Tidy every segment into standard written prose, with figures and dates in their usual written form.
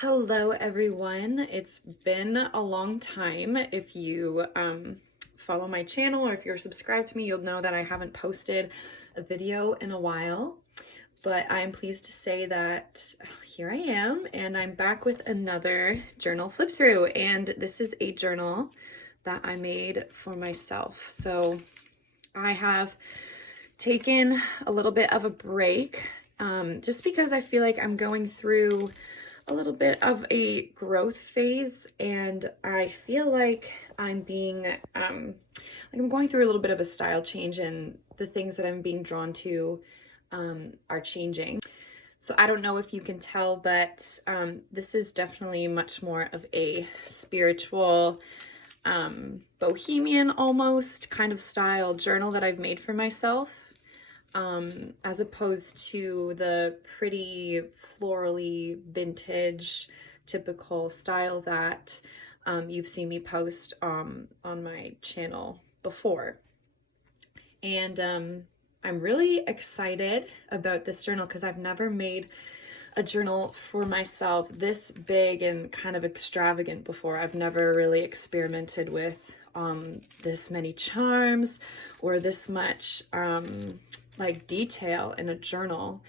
Hello everyone. It's been a long time. If you follow my channel or if you're subscribed to me, you'll know that I haven't posted a video in a while. But I'm pleased to say that here I am, and I'm back with another journal flip through. And this is a journal that I made for myself. So I have taken a little bit of a break just because I feel like I'm going through a little bit of a growth phase, and I feel like I'm going through a little bit of a style change, and the things that I'm being drawn to are changing. So I don't know if you can tell, but this is definitely much more of a spiritual, bohemian almost kind of style journal that I've made for myself. As opposed to the pretty florally vintage typical style that you've seen me post on my channel before. And I'm really excited about this journal because I've never made a journal for myself this big and kind of extravagant before. I've never really experimented with this many charms or this much like detail in a journal.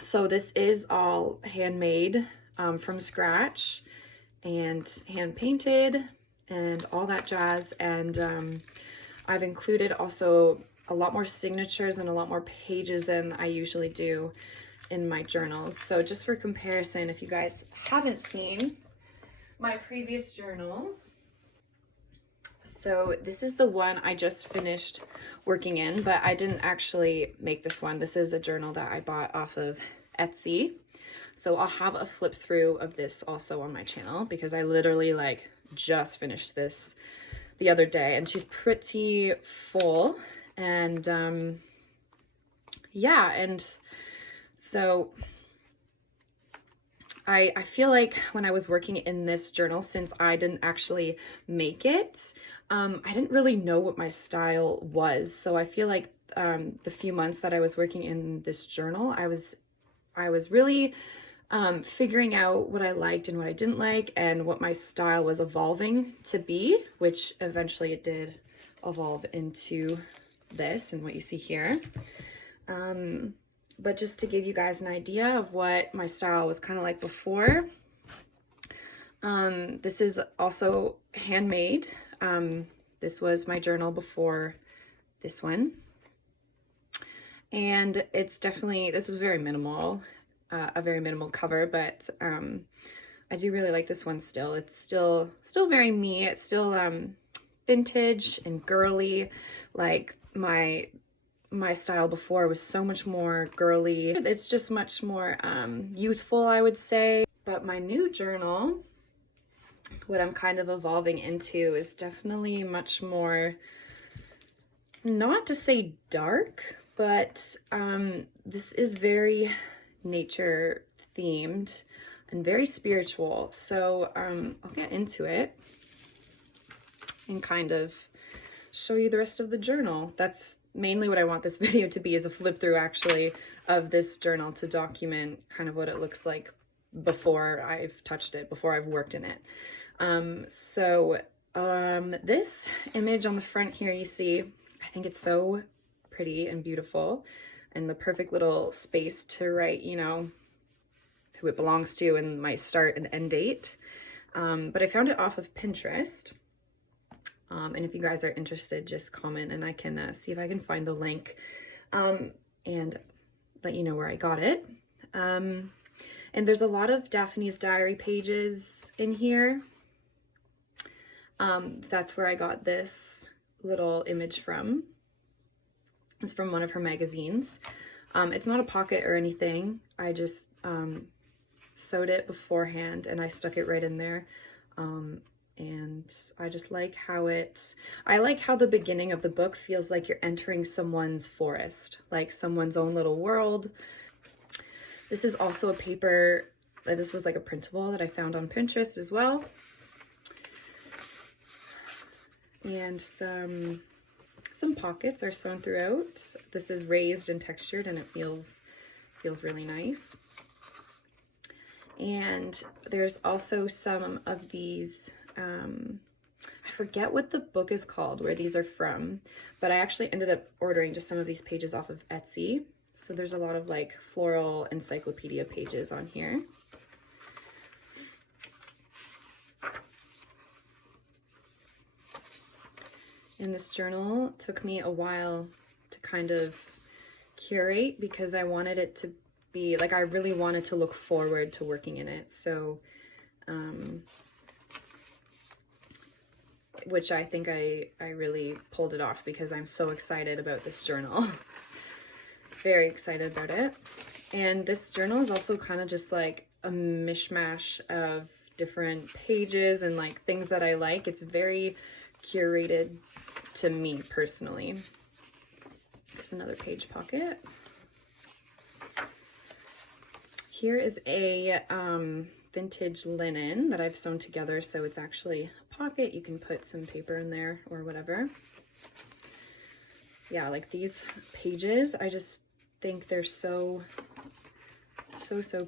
So this is all handmade from scratch and hand painted and all that jazz. And I've included also a lot more signatures and a lot more pages than I usually do in my journals. So just for comparison, if you guys haven't seen my previous journals, so this is the one I just finished working in, but I didn't actually make this one. This is a journal that I bought off of Etsy. So I'll have a flip through of this also on my channel because I literally like just finished this the other day, and she's pretty full. And yeah, and so I feel like when I was working in this journal, since I didn't actually make it, I didn't really know what my style was. So I feel like the few months that I was working in this journal, I was really figuring out what I liked and what I didn't like and what my style was evolving to be, which eventually it did evolve into this and what you see here. But just to give you guys an idea of what my style was kind of like before, this is also handmade. This was my journal before this one. And it's definitely, this was very minimal, a very minimal cover, but I do really like this one still. It's still very me. It's still vintage and girly. Like my style before was so much more girly. It's just much more youthful, I would say. But my new journal, what I'm kind of evolving into, is definitely much more, not to say dark, but this is very nature themed and very spiritual. So I'll get into it and kind of show you the rest of the journal. That's mainly what I want this video to be, is a flip through actually of this journal to document kind of what it looks like before I've touched it, before I've worked in it. This image on the front here, you see, I think it's so pretty and beautiful, and the perfect little space to write, you know, who it belongs to and my start and end date. But I found it off of Pinterest. And if you guys are interested, just comment and I can see if I can find the link and let you know where I got it. And there's a lot of Daphne's Diary pages in here. That's where I got this little image from. It's from one of her magazines. It's not a pocket or anything. I just sewed it beforehand and I stuck it right in there. And I just like how I like how the beginning of the book feels like you're entering someone's forest, like someone's own little world. This is also a paper, this was like a printable that I found on Pinterest as well. And some pockets are sewn throughout. This is raised and textured and it feels really nice. And there's also some of these, I forget what the book is called where these are from, but I actually ended up ordering just some of these pages off of Etsy. So there's a lot of like floral encyclopedia pages on here. And this journal took me a while to kind of curate because I wanted it to be like, I really wanted to look forward to working in it. So, which I think I really pulled it off because I'm so excited about this journal. Very excited about it. And this journal is also kind of just like a mishmash of different pages and like things that I like. It's very curated to me personally. Here's another page pocket. Here is a vintage linen that I've sewn together, so it's actually a pocket. You can put some paper in there or whatever. Yeah, like these pages, I just think they're so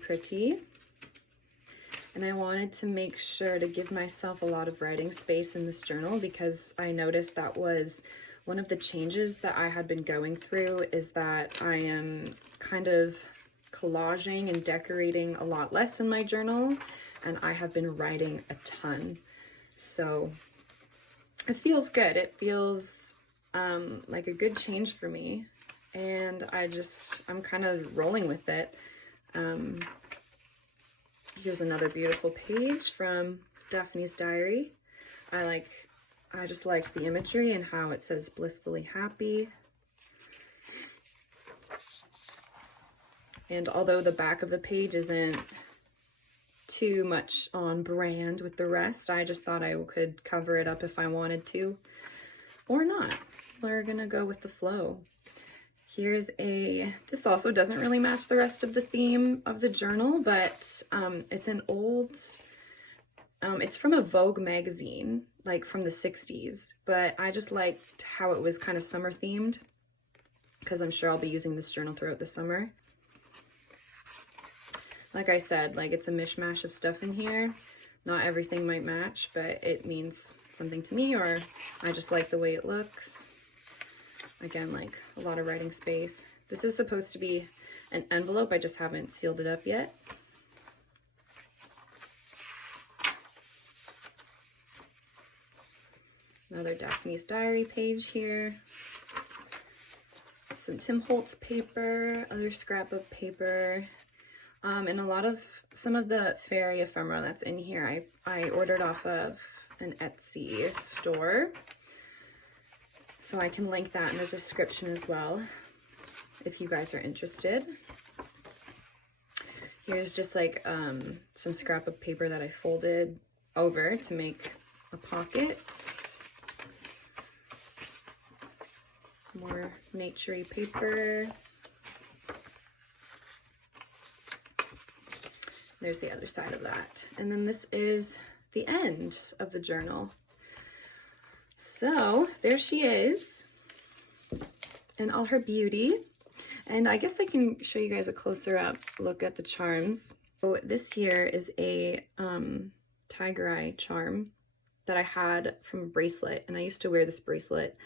pretty. And I wanted to make sure to give myself a lot of writing space in this journal because I noticed that was one of the changes that I had been going through, is that I am kind of collaging and decorating a lot less in my journal, and I have been writing a ton. So it feels good. It feels like a good change for me, and I'm kind of rolling with it. Here's another beautiful page from Daphne's diary. I just liked the imagery and how it says blissfully happy. And although the back of the page isn't too much on brand with the rest, I just thought I could cover it up if I wanted to, or not. We're gonna go with the flow. Here's this also doesn't really match the rest of the theme of the journal, but it's an old, it's from a Vogue magazine, like from the 60s, but I just liked how it was kind of summer themed because I'm sure I'll be using this journal throughout the summer. Like I said, like it's a mishmash of stuff in here. Not everything might match, but it means something to me, or I just like the way it looks. Again, like a lot of writing space. This is supposed to be an envelope. I just haven't sealed it up yet. Another Daphne's diary page here. Some Tim Holtz paper, other scrapbook paper. And some of the fairy ephemera that's in here, I ordered off of an Etsy store. So I can link that in the description as well, if you guys are interested. Here's just like some scrapbook paper that I folded over to make a pocket. More naturey paper. There's the other side of that. And then this is the end of the journal. So there she is in all her beauty. And I guess I can show you guys a closer up look at the charms. So this here is a tiger eye charm that I had from a bracelet. And I used to wear this bracelet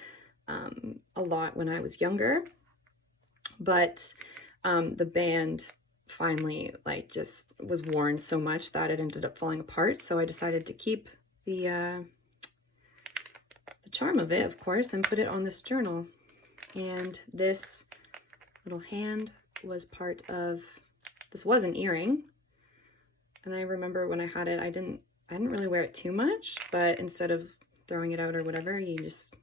a lot when I was younger. But the band finally like just was worn so much that it ended up falling apart. So I decided to keep the charm of it, of course, and put it on this journal. And this little hand was part of, this was an earring. And I remember when I had it, I didn't really wear it too much, but instead of throwing it out or whatever, you just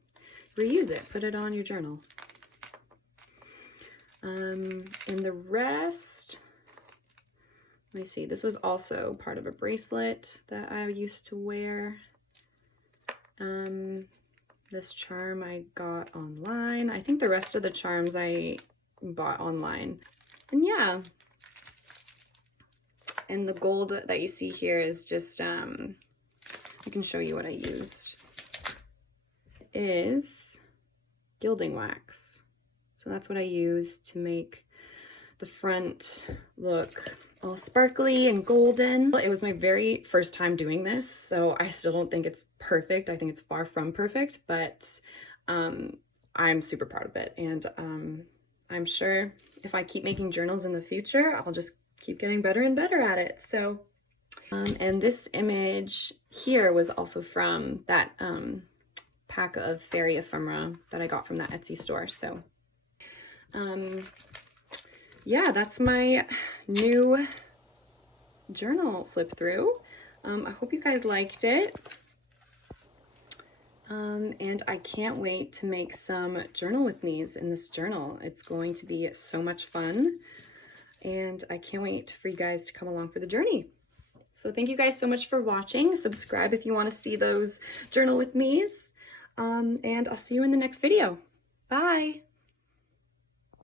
reuse it, put it on your journal. And the rest, let me see, this was also part of a bracelet that I used to wear. This charm I got online. I think the rest of the charms I bought online. And yeah. And the gold that you see here is just, I can show you what I used. It is gilding wax. So that's what I used to make the front look all sparkly and golden. It was my very first time doing this, so I still don't think it's perfect. I think it's far from perfect, but I'm super proud of it. And I'm sure if I keep making journals in the future, I'll just keep getting better and better at it. So, and this image here was also from that pack of fairy ephemera that I got from that Etsy store. So, yeah, that's my new journal flip through. I hope you guys liked it. And I can't wait to make some journal with me's in this journal. It's going to be so much fun, and I can't wait for you guys to come along for the journey. So thank you guys so much for watching. Subscribe if you want to see those journal with me's, and I'll see you in the next video. Bye.